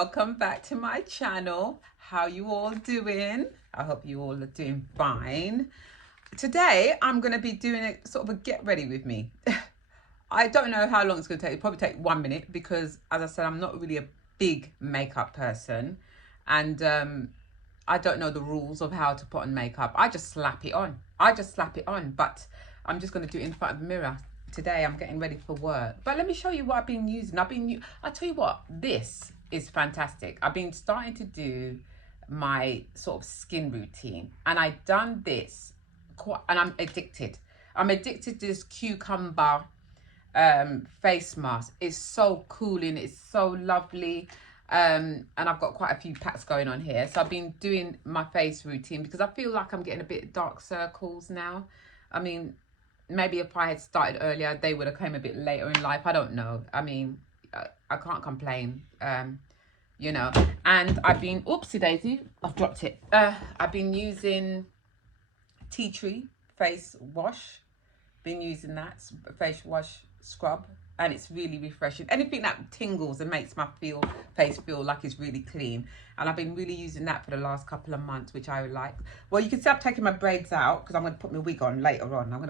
welcome back to my channel. How you all doing? I hope you all are doing fine. Today I'm going to be doing a sort of a get ready with me. I don't know how long it's going to take. It'll probably take 1 minute because, as I said, I'm not really a big makeup person, and I don't know the rules of how to put on makeup. I just slap it on. But I'm just going to do it in front of the mirror. Today I'm getting ready for work, but let me show you what I've been using. I tell you what, this is fantastic. I've been starting to do my sort of skin routine, and I've done this and I'm addicted to this cucumber face mask. It's so cooling, it's so lovely, and I've got quite a few packs going on here. So I've been doing my face routine because I feel like I'm getting a bit dark circles now. I mean, maybe if I had started earlier, they would have come a bit later in life. I don't know. I mean, I can't complain, you know. And I've been, oopsie daisy, I've dropped it. I've been using tea tree face wash. Been using that face wash scrub, and it's really refreshing. Anything that tingles and makes my face feel like it's really clean. And I've been really using that for the last couple of months, which I like. Well, you can see I'm taking my braids out because I'm going to put my wig on later on. I'm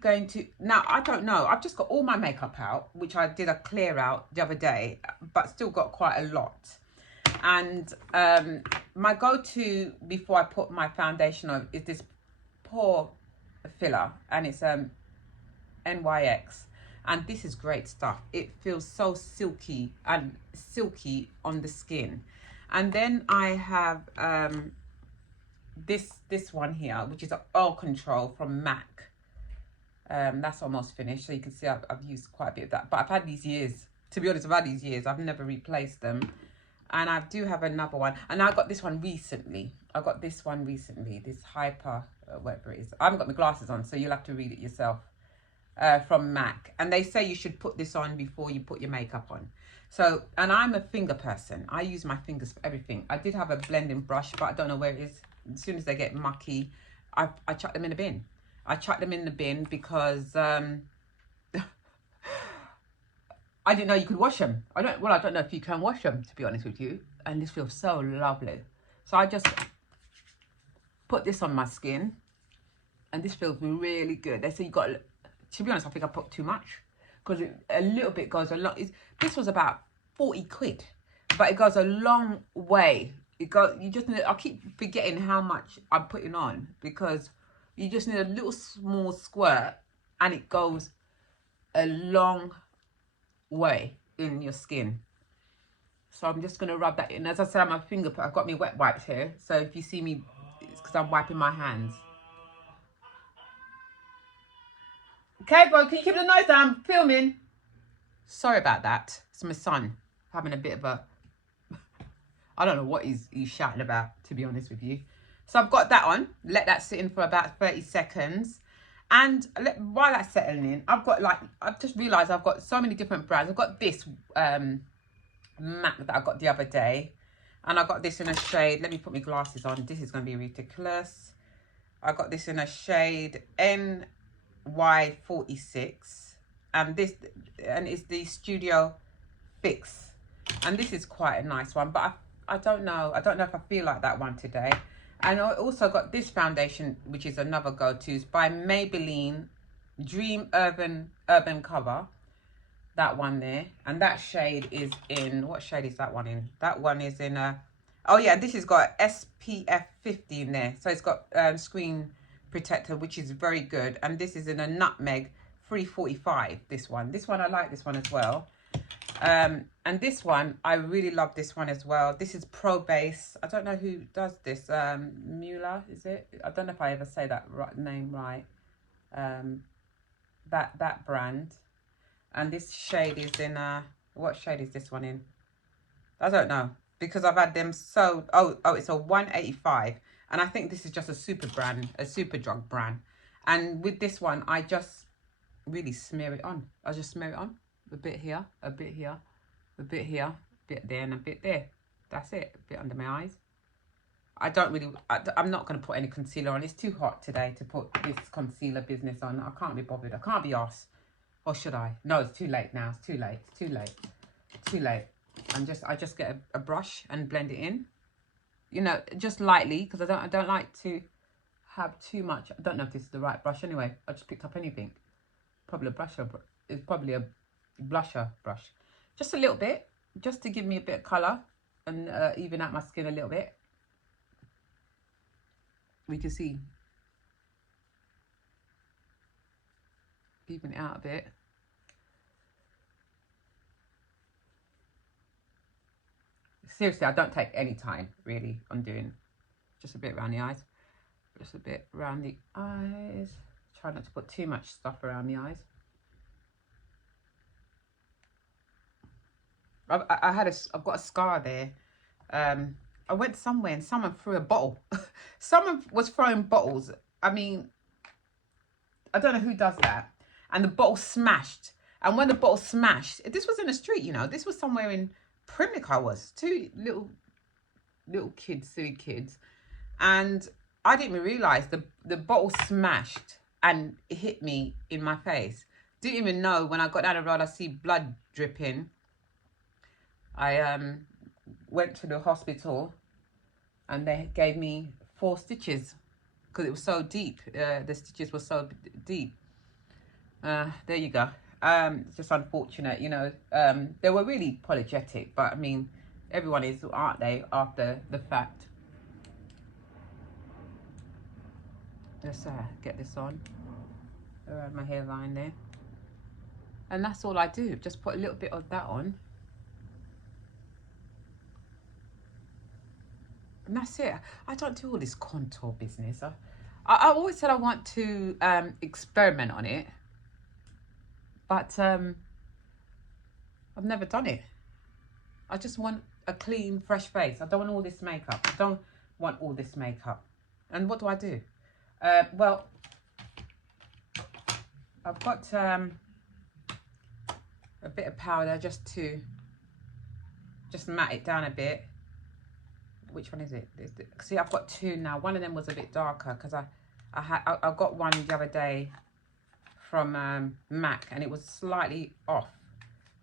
going to, now I don't know, I've just got all my makeup out, which I did a clear out the other day, but still got quite a lot. And my go-to before I put my foundation on is this pore filler, and it's NYX, and this is great stuff. It feels so silky on the skin. And then I have this one here, which is an oil control from MAC. That's almost finished, so you can see I've used quite a bit of that, but I've had these years. To be honest, I've never replaced them. And I do have another one, and I got this one recently. This hyper, whatever it is. I haven't got my glasses on, so you'll have to read it yourself. From MAC, and they say you should put this on before you put your makeup on. So, and I'm a finger person. I use my fingers for everything. I did have a blending brush, but I don't know where it is. As soon as they get mucky, I chuck them in a bin. I chuck them in the bin because I didn't know you could wash them. I don't know if you can wash them, to be honest with you. And this feels so lovely. So I just put this on my skin, and this feels really good. They say you got, to be honest, I think I put too much because a little bit goes a lot. This was about 40 quid, but it goes a long way. You just need, I keep forgetting how much I'm putting on because you just need a little small squirt, and it goes a long way in your skin. So I'm just going to rub that in. As I said, my I've got my wet wipes here, so if you see me, it's because I'm wiping my hands. Okay, bro, can you keep the noise down? I'm filming. Sorry about that. It's my son having a bit of a, I don't know what he's shouting about, to be honest with you. So I've got that on. Let that sit in for about 30 seconds. And while that's settling in, I've just realised I've got so many different brands. I've got this MAC that I got the other day. And I got this in a shade, let me put my glasses on. This is going to be ridiculous. I got this in a shade NY46. And it's the Studio Fix. And this is quite a nice one. But I don't know if I feel like that one today. And I also got this foundation, which is another go-to. It's by Maybelline Dream Urban Cover. That one there. And that shade is in, what shade is that one in? That one is in a, oh yeah, this has got SPF 50 in there. So it's got screen protector, which is very good. And this is in a Nutmeg 345, this one. This one, I like this one as well. And this one, I really love this one as well. This is Pro Base. I don't know who does this. Mueller, is it? I don't know if I ever say that name right. That brand. And this shade is in what shade is this one in? I don't know, because I've had them so, oh, it's a 185. And I think this is just a super brand, a super drug brand. And with this one, I just really smear it on. I just smear it on. A bit here, a bit here, a bit here, a bit there, and a bit there. That's it. A bit under my eyes. I'm not going to put any concealer on. It's too hot today to put this concealer business on. I can't be bothered. I can't be arsed. Or should I? No, it's too late now. It's too late. It's too late. Too late. I just get a brush and blend it in. You know, just lightly, because I don't like to have too much. I don't know if this is the right brush anyway. I just picked up anything. Probably a brusher. It's probably a blusher brush. Just a little bit, just to give me a bit of colour and even out my skin a little bit. We can see. Even it out a bit. Seriously, I don't take any time, really, on doing just a bit around the eyes. Just a bit around the eyes. Try not to put too much stuff around the eyes. I've got a scar there. I went somewhere and someone threw a bottle. Someone was throwing bottles. I mean, I don't know who does that. And the bottle smashed. And when the bottle smashed, this was in the street, you know. This was somewhere in Primnick. Was two little kids, silly kids. And I didn't even realise the bottle smashed and it hit me in my face. Didn't even know. When I got down the road, I see blood dripping. I went to the hospital and they gave me 4 stitches because it was so deep. The stitches were so deep. There you go. It's just unfortunate, you know. They were really apologetic, but I mean, everyone is, aren't they, after the fact. Let's get this on around my hairline there. And that's all I do. Just put a little bit of that on. And that's it. I don't do all this contour business. I always said I want to experiment on it. But I've never done it. I just want a clean, fresh face. I don't want all this makeup. I don't want all this makeup. And what do? Well, I've got a bit of powder just to matte it down a bit. Which one is it? See, I've got 2 now. One of them was a bit darker because I got one the other day from MAC and it was slightly off.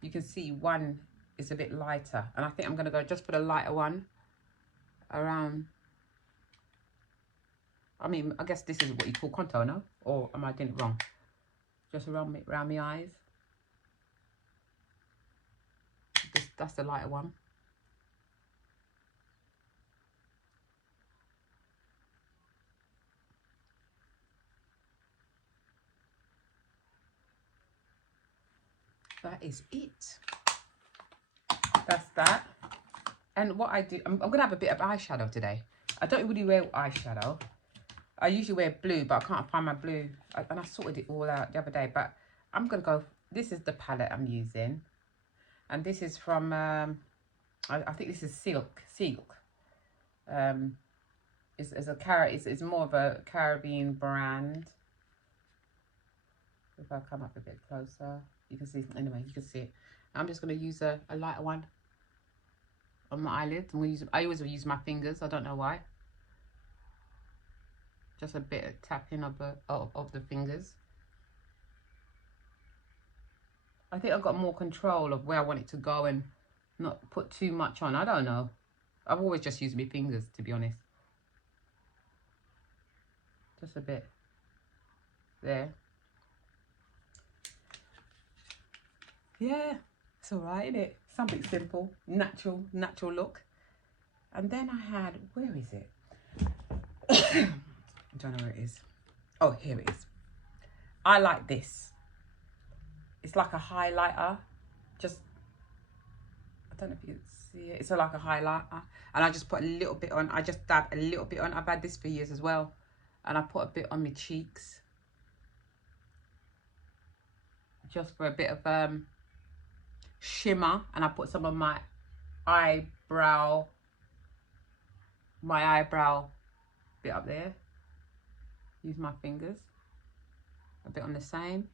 You can see one is a bit lighter, and I think I'm going to go just for the lighter one around. I mean, I guess this is what you call contour, no? Or am I getting it wrong? Just around my eyes. That's the lighter one. That is it. That's that. And what I do, I'm going to have a bit of eyeshadow today. I don't really wear eyeshadow. I usually wear blue, but I can't find my blue. And I sorted it all out the other day. But I'm going to go, this is the palette I'm using. And this is from, I think this is Silk. It's more of a Caribbean brand. If I come up a bit closer, you can see, anyway, you can see it. I'm just going to use a lighter one on my eyelids. I always use my fingers, I don't know why. Just a bit of tapping of the fingers. I think I've got more control of where I want it to go and not put too much on. I don't know. I've always just used my fingers, to be honest. Just a bit there. Yeah, it's all right, isn't it? Something simple, natural look. And then I had, where is it? I don't know where it is. Oh, here it is. I like this. It's like a highlighter. Just, I don't know if you can see it. It's like a highlighter. And I just put a little bit on. I just dab a little bit on. I've had this for years as well. And I put a bit on my cheeks. Just for a bit of shimmer. And I put some on my eyebrow bit up there. Use my fingers. A bit on the same.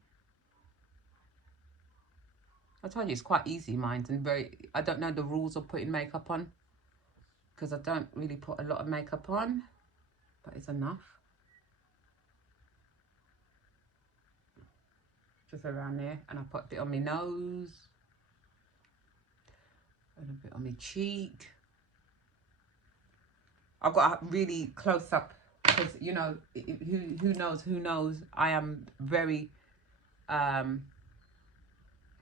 I told you it's quite easy, mine, and I don't know the rules of putting makeup on because I don't really put a lot of makeup on, but it's enough. just around there, and I put a bit on my nose and a bit on my cheek. I've got a really close up because, you know, who knows, I am very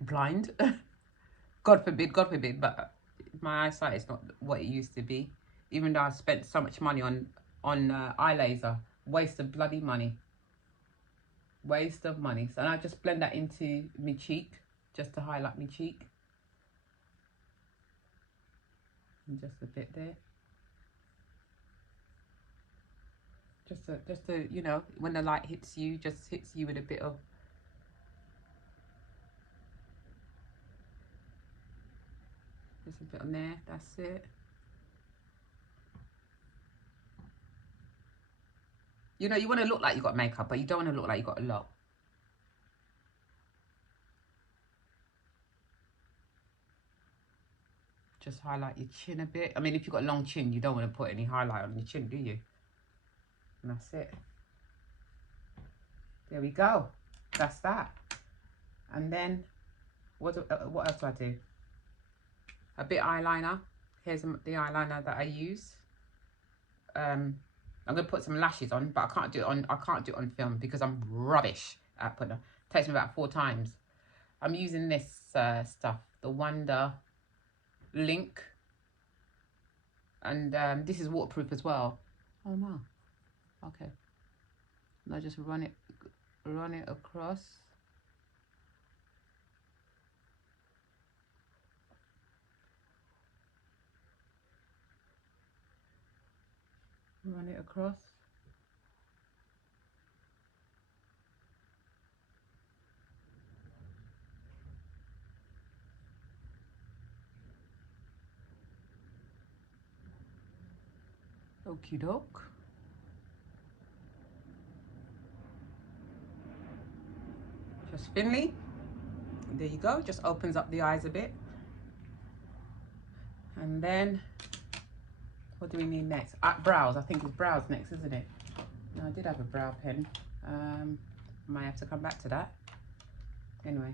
blind. God forbid, but my eyesight is not what it used to be. Even though I spent so much money on eye laser, waste of bloody money. Waste of money. So I just blend that into my cheek, just to highlight my cheek. And just a bit there. Just to, you know, when the light hits you, just hits you with a bit of. Just a bit on there, that's it. You know, you want to look like you got makeup, but you don't want to look like you got a lot. Just highlight your chin a bit. I mean, if you've got a long chin, you don't want to put any highlight on your chin, do you? And that's it. There we go. That's that. And then, what else do I do? A bit eyeliner. Here's the eyeliner that I use. I'm gonna put some lashes on, but I can't do it on film because I'm rubbish at putting. It takes me about 4 times. I'm using this stuff, the Wonder Link, and this is waterproof as well. Oh no. Okay. And I just run it across. Run it across. Okie doke. Just thinly. There you go. Just opens up the eyes a bit. And then, what do we need next? Brows. I think it's brows next, isn't it? No, I did have a brow pen. Might have to come back to that. Anyway,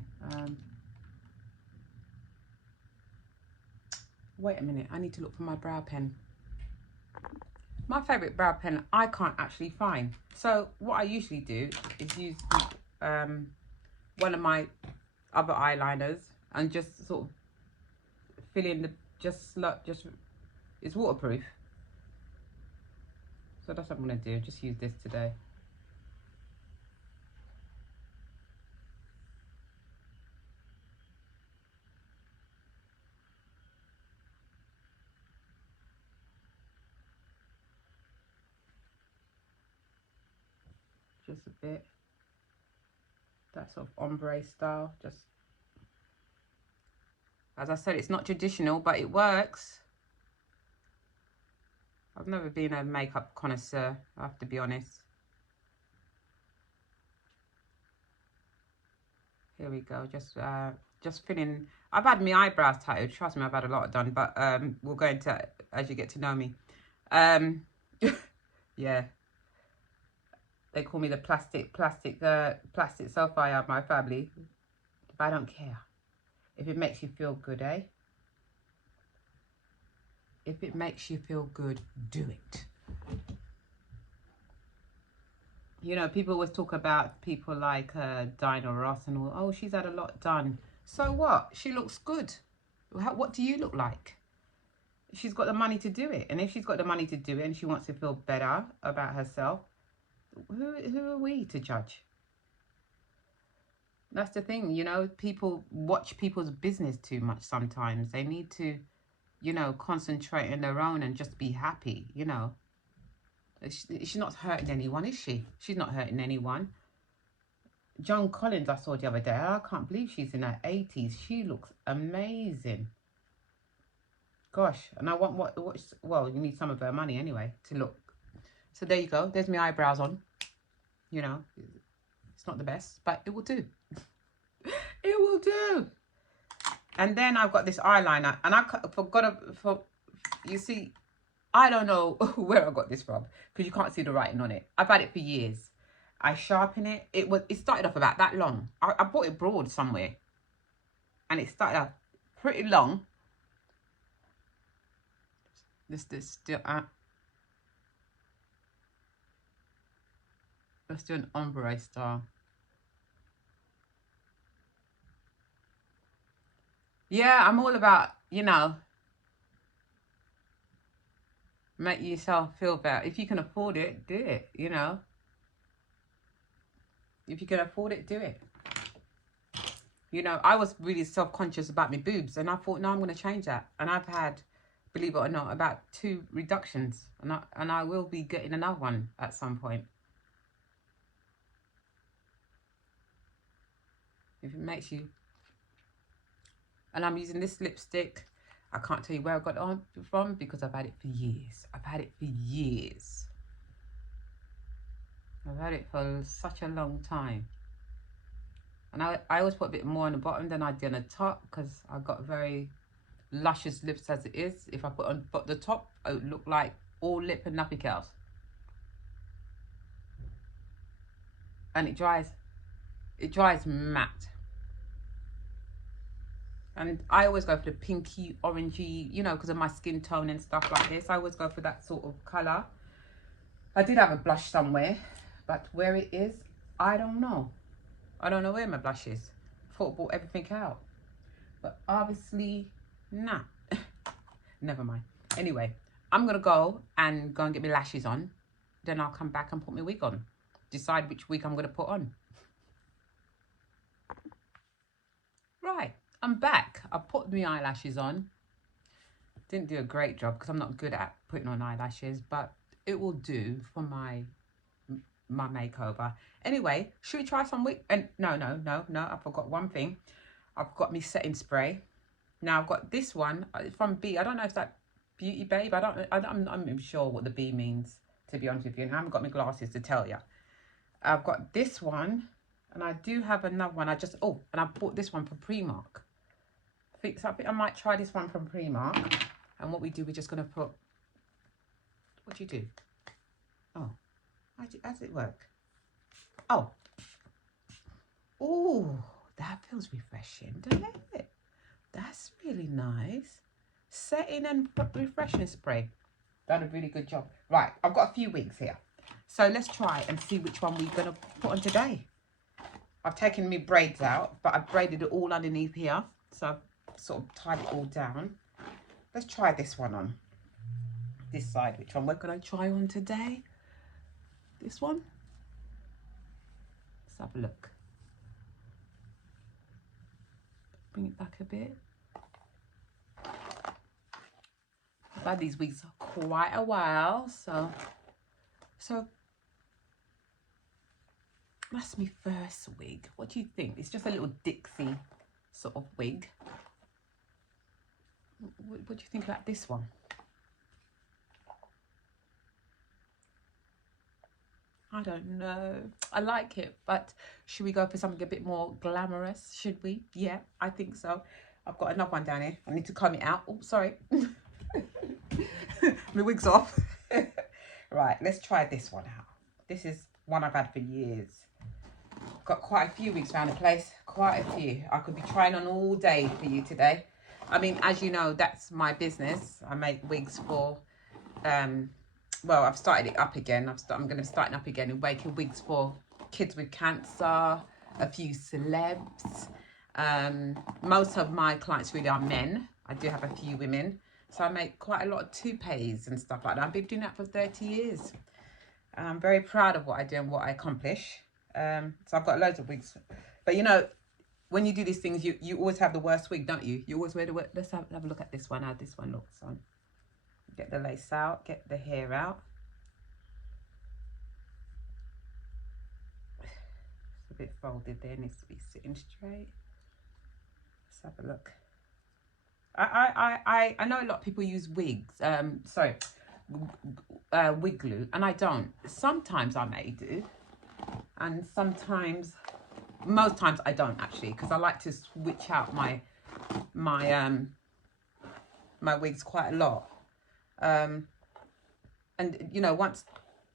wait a minute. I need to look for my brow pen. My favourite brow pen I can't actually find. So what I usually do is use one of my other eyeliners and just sort of fill in the just it's waterproof. So that's what I'm gonna do. Just use this today. Just a bit. That sort of ombre style. Just as I said, it's not traditional, but it works. I've never been a makeup connoisseur, I have to be honest. Here we go. Just filling. I've had my eyebrows tattooed. Trust me, I've had a lot done, but we'll go into as you get to know me. Yeah. They call me the plastic sapphire of my family. But I don't care. If it makes you feel good, eh? If it makes you feel good, do it. You know, people always talk about people like Dinah Ross and all. Oh, she's had a lot done. So what? She looks good. What do you look like? She's got the money to do it. And if she's got the money to do it and she wants to feel better about herself, who are we to judge? That's the thing, you know, people watch people's business too much sometimes. They need to, you know, concentrate on their own and just be happy, you know. She's not hurting anyone, is she? She's not hurting anyone. Joan Collins, I saw the other day. I can't believe she's in her 80s. She looks amazing. Gosh, and I want well, you need some of her money anyway to look. So there you go. There's my eyebrows on. You know, it's not the best, but it will do. It will do. And then I've got this eyeliner, and I forgot you see, I don't know where I got this from because you can't see the writing on it. I've had it for years, I sharpen it. It started off about that long. I bought it broad somewhere, and it started off pretty long. This still let's do an ombre style. Yeah, I'm all about, you know, make yourself feel better. If you can afford it, do it, you know. If you can afford it, do it. You know, I was really self-conscious about my boobs, and I thought, no, I'm going to change that. And I've had, believe it or not, about 2 reductions, and I will be getting another one at some point. If it makes you. And I'm using this lipstick. I can't tell you where I got it on from because I've had it for years. I've had it for years. I've had it for such a long time. And I always put a bit more on the bottom than I do on the top because I've got very luscious lips as it is. If I put on the top, it would look like all lip and nothing else. And it dries matte. And I always go for the pinky, orangey, you know, because of my skin tone and stuff like this. I always go for that sort of colour. I did have a blush somewhere, but where it is, I don't know. I don't know where my blush is. I thought I bought everything out. But obviously, nah. Never mind. Anyway, I'm going to go and get my lashes on. Then I'll come back and put my wig on. Decide which wig I'm going to put on. Right, I'm back. I put my eyelashes on. Didn't do a great job because I'm not good at putting on eyelashes, but it will do for my makeover. Anyway, should we try some wig? And no, I forgot one thing. I've got me setting spray. Now I've got this one from B. I don't know if that Beauty Babe. I'm not even sure what the B means, to be honest with you. And I haven't got my glasses to tell you. I've got this one, and I do have another one. And I bought this one from Primark. I think I might try this one from Primark. And what we do, we're just gonna put. What do you do? Oh, how does it work? Oh, that feels refreshing, doesn't it? That's really nice. Setting and refreshing spray. Done a really good job. Right, I've got a few wigs here. So let's try and see which one we're going to put on today. I've taken my braids out, but I've braided it all underneath here. So I've sort of tied it all down. Let's try this one on. This side, which one we're going to try on today. This one. Let's have a look. Bring it back a bit. I've had these wigs quite a while, so that's my first wig. What do you think? It's just a little Dixie sort of wig. What do you think about this one? I don't know. I like it, but should we go for something a bit more glamorous? Should we? Yeah, I think so. I've got another one down here. I need to comb it out. Oh, sorry. My wig's off. Right, let's try this one out. This is one I've had for years. Got quite a few wigs around the place. Quite a few. I could be trying on all day for you today. I mean, as you know, that's my business. I make wigs for... well, I've started it up again. I'm going to start up again and making wigs for kids with cancer, a few celebs. Most of my clients really are men. I do have a few women. So I make quite a lot of toupees and stuff like that. I've been doing that for 30 years. And I'm very proud of what I do and what I accomplish. So I've got loads of wigs. But you know, when you do these things, you always have the worst wig, don't you? You always wear the worst. Let's have a look at this one, how this one looks on. Get the lace out, get the hair out. It's a bit folded there, needs to be sitting straight. Let's have a look. I know a lot of people use wigs, wig glue, and I don't. Sometimes I may do, and most times I don't actually, because I like to switch out my wigs quite a lot. And you know, once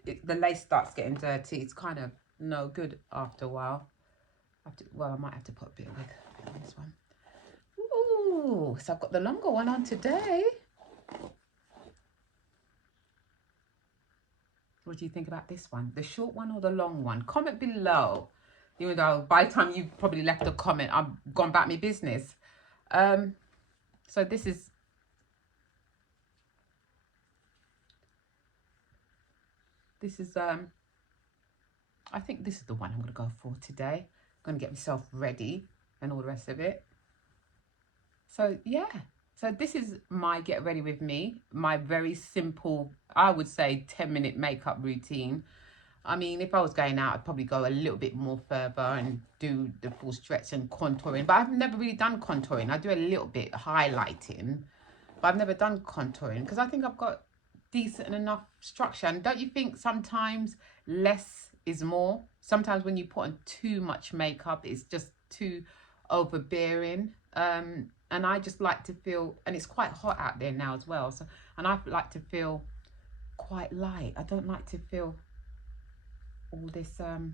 the lace starts getting dirty, it's kind of no good after a while. Well, I might have to put a bit of wig on this one. Ooh, so I've got the longer one on today. What do you think about this one? The short one or the long one? Comment below. Even though by the time you've probably left a comment, I've gone back my business. So this is... I think this is the one I'm going to go for today. I'm going to get myself ready and all the rest of it. So yeah, so this is my get ready with me, my very simple, I would say 10-minute makeup routine. I mean, if I was going out, I'd probably go a little bit more further and do the full stretch and contouring, but I've never really done contouring. I do a little bit highlighting, but I've never done contouring because I think I've got decent enough structure. And don't you think sometimes less is more? Sometimes when you put on too much makeup, it's just too overbearing. And I just like to feel, and it's quite hot out there now as well, so, and I like to feel quite light. I don't like to feel all this. Do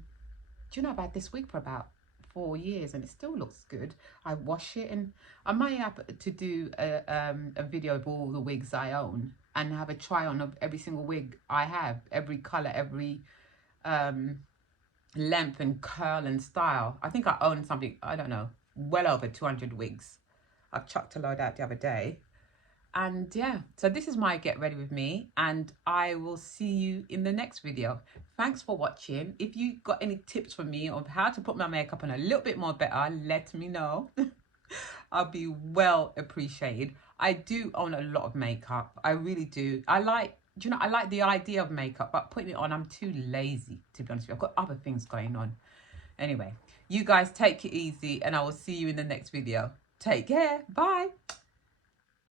you know, I've had this wig for about 4 years and it still looks good. I wash it, and I might have to do a video of all the wigs I own and have a try on of every single wig I have, every color, every length and curl and style. I think I own something, I don't know, well over 200 wigs. I chucked a load out the other day. And yeah, so this is my get ready with me, and I will see you in the next video. Thanks for watching. If you got any tips for me of how to put my makeup on a little bit more better, let me know. I'll be well appreciated. I do own a lot of makeup. I really do. I like the idea of makeup, but putting it on, I'm too lazy, to be honest with you. I've got other things going on. Anyway, you guys take it easy, and I will see you in the next video. Take care. Bye.